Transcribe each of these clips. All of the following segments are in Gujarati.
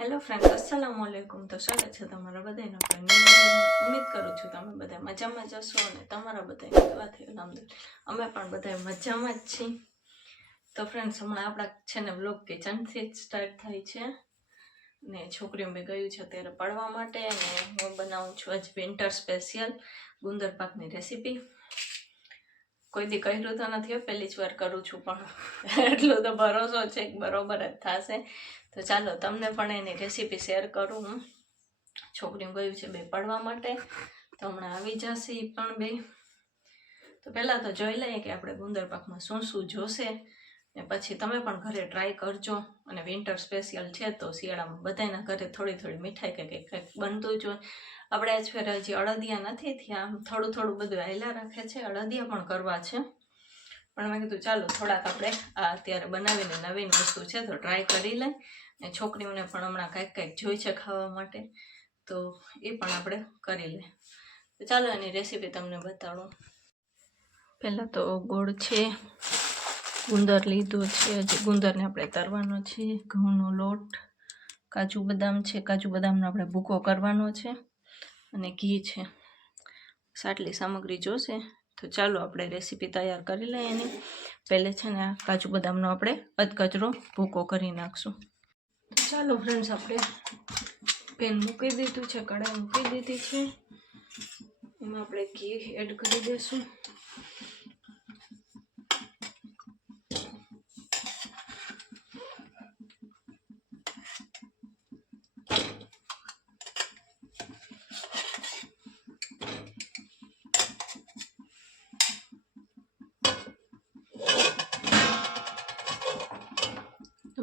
Hello friend, અસલામ વાલેકુમ. તો સ્વાગત છે તમારા બધાનો આપણે ઉમ્મીદ કરું છું તમે બધા મજામાં જશો અને તમારા બધાની દુઆથી અલ્હમ્દુલિલ્લાહ અમે પણ બધા મજામાં જ છીએ. તો ફ્રેન્ડ્સ, હમણાં આપણા છે ને વ્લોગ કિચનથી જ સ્ટાર્ટ થાય છે ને છોકરીઓ મેં ગયું છે અત્યારે પડવા માટે અને હું બનાવું છું આજ વિન્ટર સ્પેશિયલ ગુંદર પાકની રેસીપી. કોઈ દી કર્યું તો નથી, પહેલી જ વાર કરું છું, પણ એટલો તો ભરોસો છે કે બરોબર જ થશે. તો ચાલો તમને પણ એની રેસીપી શેર કરું. હું છોકરીઓ ગયું છે બે પડવા માટે, તો હમણાં આવી જશે એ પણ બે. તો પહેલાં તો જોઈ લઈએ કે આપણે ગુંદર પાકમાં શું શું જોશે ને પછી તમે પણ ઘરે ટ્રાય કરજો. અને વિન્ટર સ્પેશિયલ છે તો શિયાળામાં બધાના ઘરે થોડી થોડી મીઠાઈ કે કંઈક બનતું જ હોય. આપણે આજ ફેર હજી અળદિયા નથી થયા, આમ થોડું થોડું બધું હાલ્યા રાખે છે. અળદિયા પણ કરવા છે, પણ મેં કીધું ચાલો થોડાક આપણે આ અત્યારે બનાવીને નવીન વસ્તુ છે તો ટ્રાય કરી લઈ. ને છોકરીઓને પણ હમણાં કંઈક કંઈક જોઈ છે ખાવા માટે, તો એ પણ આપણે કરી લઈએ. તો ચાલો એની રેસીપી તમને બતાડું. પહેલાં તો ગોળ છે, ગુંદર લીધો છે, હજી ગુંદરને આપણે તરવાનો છે, ઘઉંનો લોટ, કાજુ બદામ છે, કાજુ બદામનો આપણે ભૂકો કરવાનો છે, અને ઘી છે. આટલી સામગ્રી જોશે. તો ચાલો આપણે રેસીપી તૈયાર કરી લઈએ એની. પહેલે છે ને આ કાજુ બદામનો આપણે અધકચરો ભૂકો કરી નાખશું. તો ચાલો ફ્રેન્ડ્સ, આપણે પેન મૂકી દીધું છે, કઢાઈ મૂકી દીધી છે, એમાં આપણે ઘી એડ કરી દઈશું.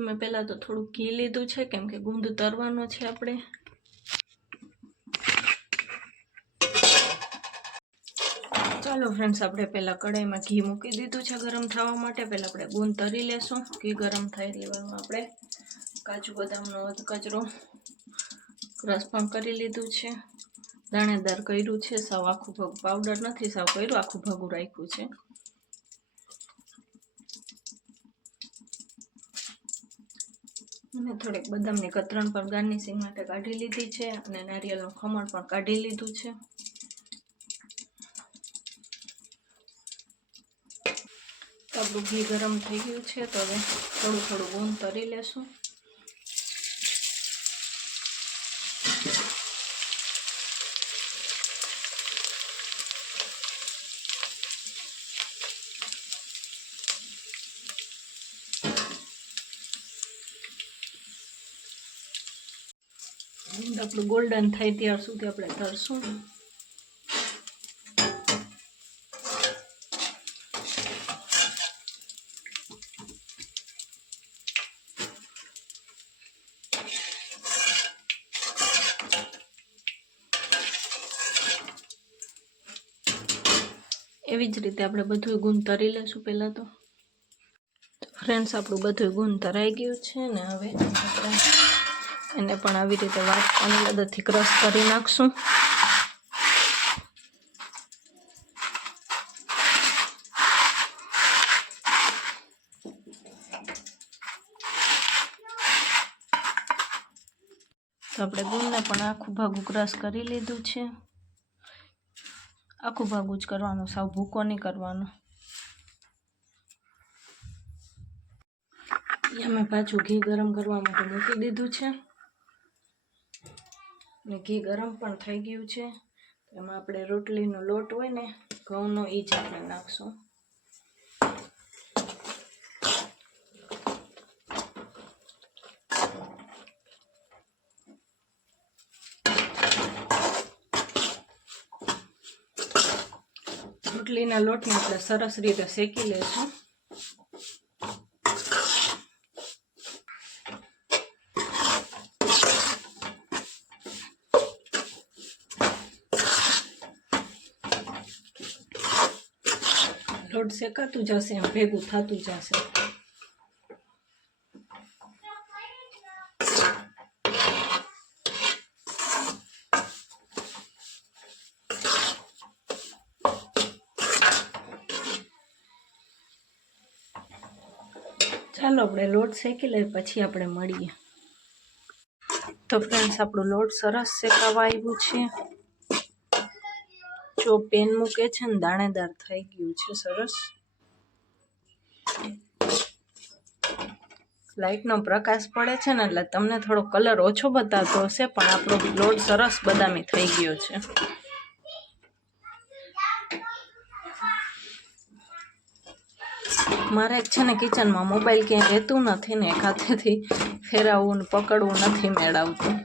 મેં પહેલાં તો થોડું ઘી લીધું છે, કેમ કે ગુંદ તરવાનો છે આપણે. ચાલો ફ્રેન્ડ્સ, આપણે પહેલાં કઢાઈમાં ઘી મૂકી દીધું છે ગરમ થવા માટે. પહેલાં આપણે ગુંદ તરી લેશું. ઘી ગરમ થાય એટલે એમાં આપણે કાજુ બદામનો અધકચરો ક્રશ પણ કરી લીધું છે, દાણેદાર કર્યું છે, સાવ આખું ભગું પાવડર નથી, સાવ કર્યું આખું ભગું રાખ્યું છે. મેં થોડીક બદામની કતરણ પણ ગાર્નિશિંગ માટે કાઢી લીધી છે, અને નારિયેળનું ખમણ પણ કાઢી લીધું છે. આપણું ઘી ગરમ થઈ ગયું છે, તો હવે થોડું થોડું ગુંદ તરી લેશું. ગુંદ આપણું ગોલ્ડન થાય ત્યાર સુધી આપણે તરશું. એવી જ રીતે આપણે બધું ગુંદ તરી લઈશું. પહેલાં તો ફ્રેન્ડ્સ, આપણું બધું ગુંદ તરાઈ ગયું છે ને હવે આપણે એને પણ આવી રીતે વાટકાની મદદથી ક્રશ કરી નાખશું. તો આપણે ગુંદને પણ આખું ભાગું ક્રશ કરી લીધું છે. આખું ભાગું જ કરવાનું, સાવ ભૂકો નહીં કરવાનો. મેં પાછું ઘી ગરમ કરવા માટે મૂકી દીધું છે, ને ઘી ગરમ પણ થઈ ગયું છે. એમાં આપણે રોટલીનો લોટ હોય ને ઘઉંનો, એ જ આપણે નાખશું. રોટલીના લોટને આપણે સરસ રીતે શેકી લઈશું. લોટ શેકાતું જશે એમ ભેગું થતું જશે. ચાલો આપણે લોટ શેકી લઈએ, પછી આપણે મળીએ. તો ફ્રેન્ડ્સ આપણું લોટ સરસ શેકાવા આવ્યું છે. જો પેન મૂકે છે ને દાણેદાર થઈ ગયું છે સરસ. લાઇટનો પ્રકાશ પડે છે ને એટલે તમને થોડો કલર ઓછો બતાવતો હશે, પણ આપણો લોટ સરસ બદામી થઈ ગયો છે. મારે છે ને કિચનમાં મોબાઈલ ક્યાંય રહેતું નથી ને એક હાથેથી ફેરવવું ને પકડવું નથી મેળવતું.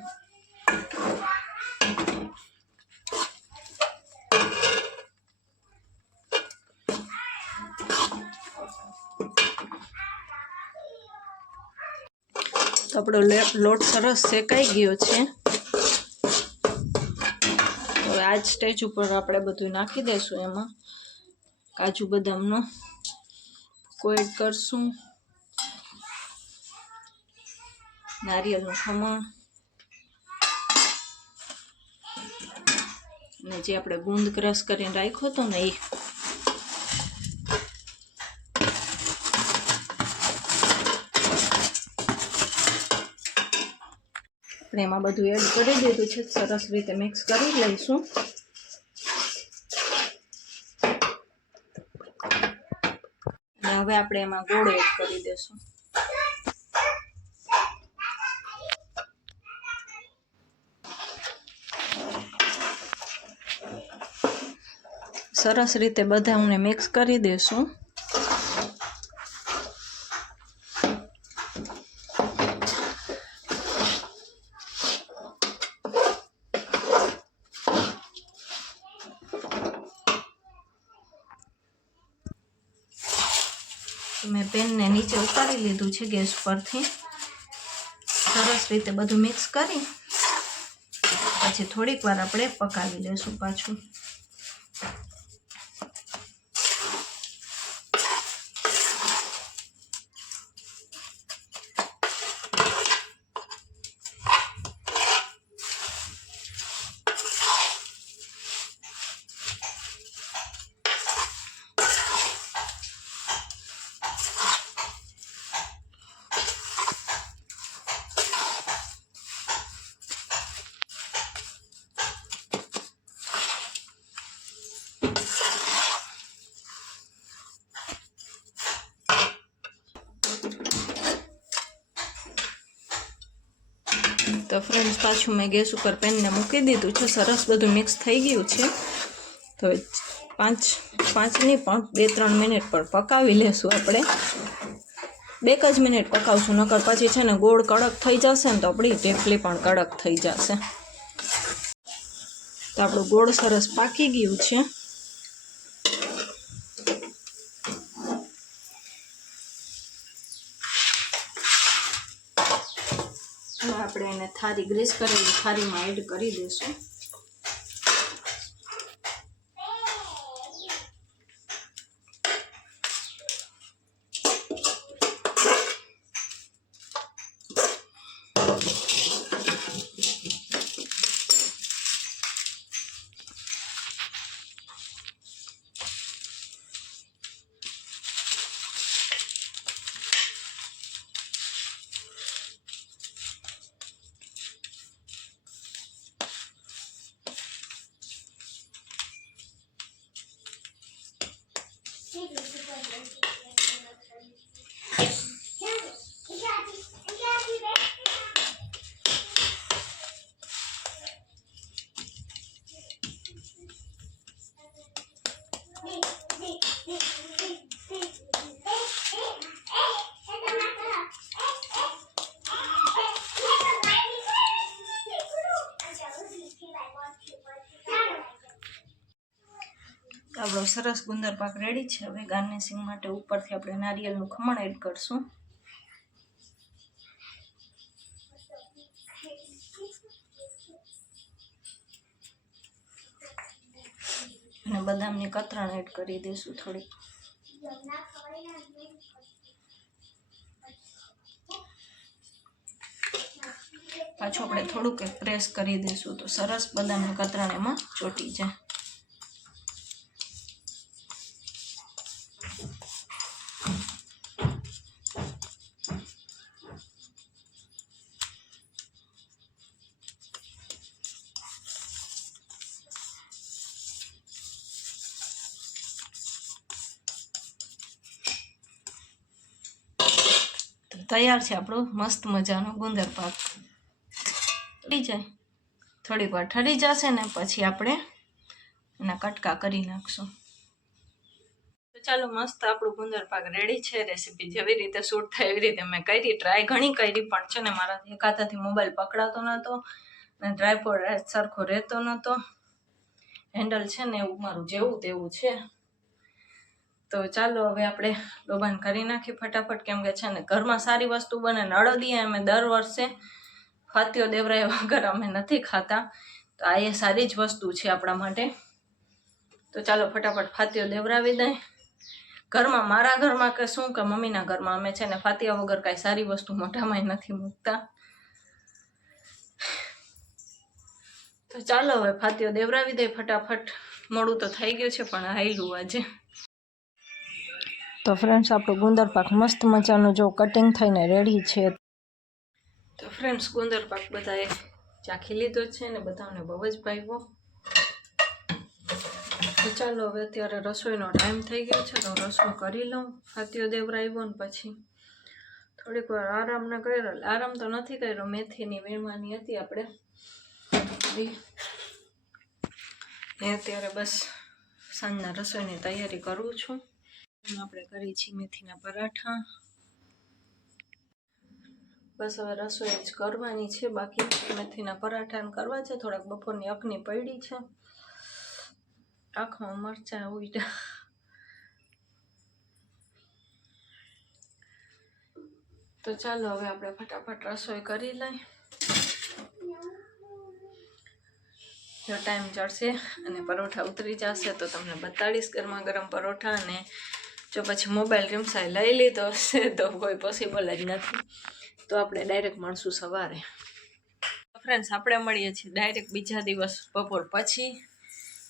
તો આપણો લોટ સરસ શેકાઈ ગયો છે. હવે આ જ સ્ટેજ ઉપર આપણે બધું નાખી દઈશું. એમાં કાજુ બદામનો એડ કરશું, નારિયેળનું ખમણ અને જે આપણે ગુંદ ક્રશ કરીને રાખ્યો હતો ને એ. આપણે એમાં બધું એડ કરી દીધું છે. સરસ રીતે મિક્સ કરી લઈશું. અને હવે આપણે એમાં ગોળ એડ કરી દઈશું. સરસ રીતે બધાને મિક્સ કરી દઈશું. મેં પેનને નીચે ઉતારી લીધું છે ગેસ પરથી. સરસ રીતે બધું મિક્સ કરી પછી થોડીક વાર આપણે પકાવી લઈશું પાછું. તો ફ્રેન્ડ્સ પાછું મેં ગેસ ઉપર પેનને મૂકી દીધું છે. સરસ બધું મિક્સ થઈ ગયું છે. તો 5 નહીં પણ 2-3 મિનિટ પર પકાવી લેશું આપણે. 2 જ મિનિટ પકાવશું, નકર પછી છે ને ગોળ કડક થઈ જશે ને તો આપણી ઢેફલી પણ કડક થઈ જશે. તો આપણું ગોળ સરસ પાકી ગયું છે. હવે આપણે એને થાળી ગ્રીસ કરેલી થાળીમાં એડ કરી દઈશું. આપણો સરસ ગુંદર પાક રેડી છે. હવે ગાર્નિશિંગ માટે ઉપરથી આપણે નારિયેળનું ખમણ એડ કરશું. અને બદામની કતરણ એડ કરી દઈશું થોડી. પાછું આપણે થોડુંક પ્રેસ કરી દઈશું તો સરસ બદામની કતરણ એમાં ચોટી જાય. તૈયાર છે આપણો મસ્ત મજાનો ગુંદર પાક. ઠરી જાય, થોડીક વાર ઠરી જશે ને પછી આપણે એના કટકા કરી નાખશું. તો ચાલો, મસ્ત આપણું ગુંદર પાક રેડી છે. રેસીપી જેવી રીતે શૂટ થાય એવી રીતે મેં કરી, ટ્રાય ઘણી કરી, પણ છે ને મારાથી એક હાથેથી મોબાઈલ પકડાતો નહોતો ને ટ્રાયપોડ સરખો રહેતો નહોતો. હેન્ડલ છે ને એવું મારું જેવું તેવું છે. તો ચાલો હવે આપણે ડોબાન કરી નાખી ફટાફટ, કેમ કે છે ને ઘરમાં સારી વસ્તુ બને ને અડદિયા અમે દર વર્ષે ફાતીઓ દેવરાયા વગર અમે નથી ખાતા, તો આ એ સારી જ વસ્તુ છે આપણા માટે. તો ચાલો ફટાફટ ફાતીઓ દેવરાવી દઈ. ઘરમાં, મારા ઘરમાં કે શું કે મમ્મીના ઘરમાં અમે છે ને ફાતિયા વગર કાંઈ સારી વસ્તુ મોઢામાં નથી મૂકતા. તો ચાલો હવે ફાતીઓ દેવરાવી દઈ ફટાફટ. મોડું તો થઈ ગયું છે પણ હાયલું આજે. તો ફ્રેન્ડ્સ, આપણું ગુંદર પાક મસ્ત મજાનું જો કટિંગ થઈને રેડી છે. તો ફ્રેન્ડ્સ, ગુંદર પાક બધાએ ચાખી લીધો છે ને બધાને બહુ જ ભાવ્યો. તો ચાલો હવે અત્યારે રસોઈનો ટાઈમ થઈ ગયો છે, તો રસોઈ કરી લઉં. ફાતીઓ દેવરાવ્યો ને પછી થોડીક વાર આરામ ન કર્યો. આરામ તો નથી કર્યો, મેથીની વીણવાની હતી આપણે. અત્યારે બસ સાંજના રસોઈની તૈયારી કરું છું. આપણે કરી છીએ મેથીના પરાઠા. બસ હવે રસોઈ જ કરવાની છે, બાકી મેથીના પરાઠા કરવા છે. થોડાક બપોરની અખની પડી છે, આંખમાં મરચાં ઉડ્યા. તો ચાલો હવે આપણે ફટાફટ રસોઈ કરી લઈ. જો ટાઈમ ચડશે અને પરોઠા ઉતરી જશે તો તમને બતાડીશ ગરમા ગરમ પરોઠા. અને જો પછી મોબાઈલ રીમસાઈ લઈ લીધો હશે તો કોઈ પોસિબલ જ નથી, તો આપણે ડાયરેક્ટ મળશું સવારે. ફ્રેન્ડ્સ, આપણે મળીએ છીએ ડાયરેક્ટ બીજા દિવસ બપોર પછી.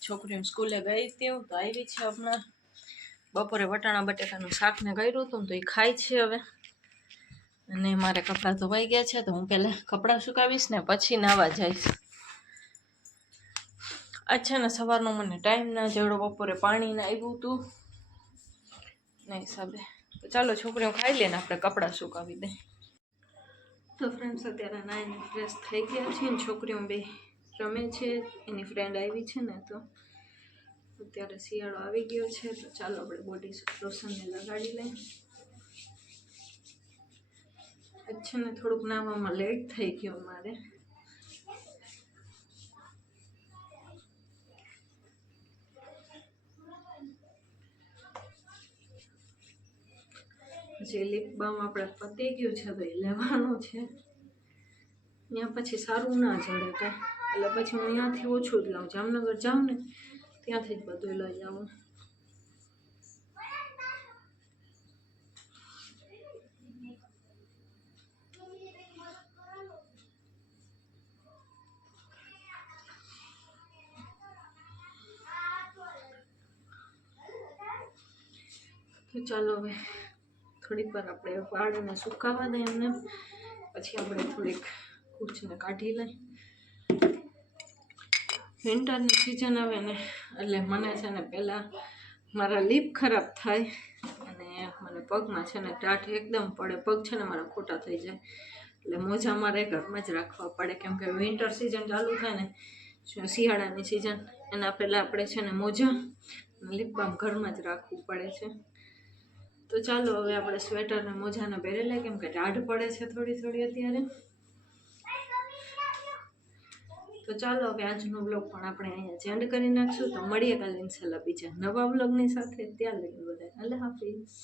છોકરીઓ સ્કૂલે ગઈ હતી તો આવી છે હમણાં. બપોરે વટાણા બટેકાનું શાક ને કર્યું હતું તો એ ખાય છે હવે. અને મારે કપડાં ધોવાઈ ગયા છે, તો હું પહેલાં કપડાં સુકાવીશ ને પછી નાહવા જઈશ. અચ્છા ને સવારનો મને ટાઈમ ના જેવડો, બપોરે પાણી ના આવ્યું હતું ના હિસાબે. તો ચાલો છોકરીઓ ખાઈ લે ને આપણે કપડાં સુકાવી દે. તો ફ્રેન્ડ્સ, અત્યારે નાઈને ફ્રેશ થઈ ગયા છે ને છોકરીઓ બે રમે છે. એની ફ્રેન્ડ આવી છે ને, તો અત્યારે શિયાળો આવી ગયો છે. તો ચાલો આપણે બોડી લોશનને લગાડી લઈએ. અચ્છા ને થોડુંક નાવામાં લેટ થઈ ગયો મારે. જે લિપ બામ આપણે પતી ગયું છે તો એ લેવાનું છે. ત્યાં પછી સારું ના જડે કાંઈ, એટલે પછી હું અહીંયાથી ઓછું જ લઉં. જામનગર જાઉં ને ત્યાંથી જ બધું લઈ આવું. તો ચાલો હવે થોડીક વાર આપણે વાળને સુકાવા દઈએ એમને, પછી આપણે થોડીક કૂચને કાઢી લઈ. વિન્ટરની સિઝન આવે ને એટલે મને છે ને પહેલાં મારા લીપ ખરાબ થાય અને મને પગમાં છે ને ટાઢ એકદમ પડે. પગ છે ને મારા ખોટા થઈ જાય, એટલે મોજા મારે ઘરમાં જ રાખવા પડે. કેમ કે વિન્ટર સિઝન ચાલુ થાય ને, શિયાળાની સિઝન, એના પહેલાં આપણે છે ને મોજા લીપ બામ ઘરમાં જ રાખવું પડે છે. તો ચાલો હવે આપણે સ્વેટર ને મોજાને પહેરી લઈએ, કેમ કે ટાઢ પડે છે થોડી થોડી અત્યારે. તો ચાલો હવે આજનો બ્લોગ પણ આપણે અહીંયા એન્ડ કરી નાખશું. તો મળીએ કાલે ઇન્શાલ્લાહ બીજા નવા બ્લોગની સાથે. ત્યાં લઈને બધા અલ્લાહ હાફિઝ.